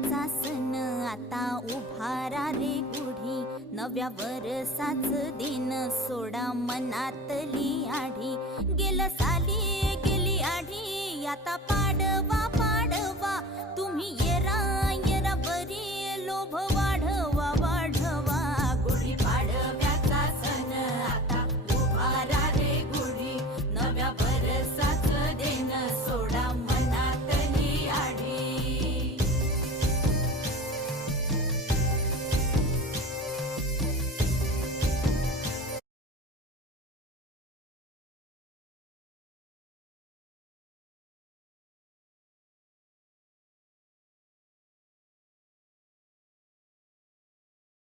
आनंदाचा सण आता उभारा रे गुढी, नव्या वर्षाच दिन सोडा मनातली आढी. गेलं साली गेली आढी, आता पाड